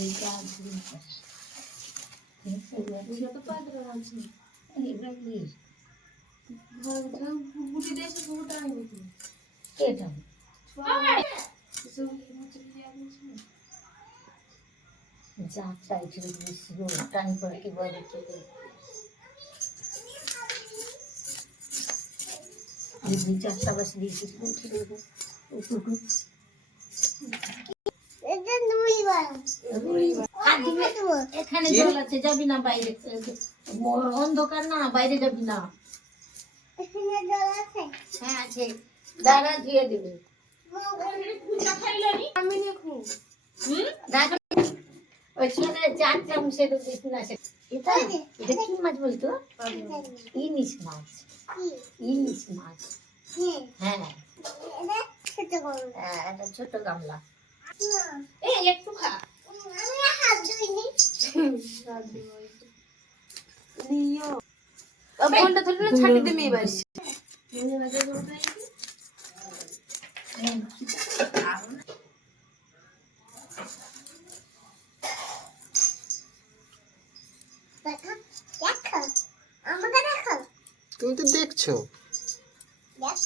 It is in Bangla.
এইটা আছে এটা তো পাত্র আছে এইটা কি বুটি দেশে বুটা আইবো কি কেটা সব হচ্ছে কি আছে যা চাইছে বেশি টাইম করে কি বলে কি এই চারটা বাস দিয়েছি এখানে জল আছে যাবি না বাইরে অন্ধকার না বাইরে যাবি না হ্যাঁ আছে দাঁড়া ধুয়ে দেবে আমি দেখো ওইখানে 4 চামচের বেশি না এটা এটা কি মাছ বলতো ইলিশ মাছ ইলিশ মাছ হ্যাঁ এটা ছোট গামলা এই একটু খা আমি হাত ধুইনি নিও ফোনটা ধরে না ছাটি দে মেয়ে বাস মনে লাগে ওটা তুমি তো দেখছো বস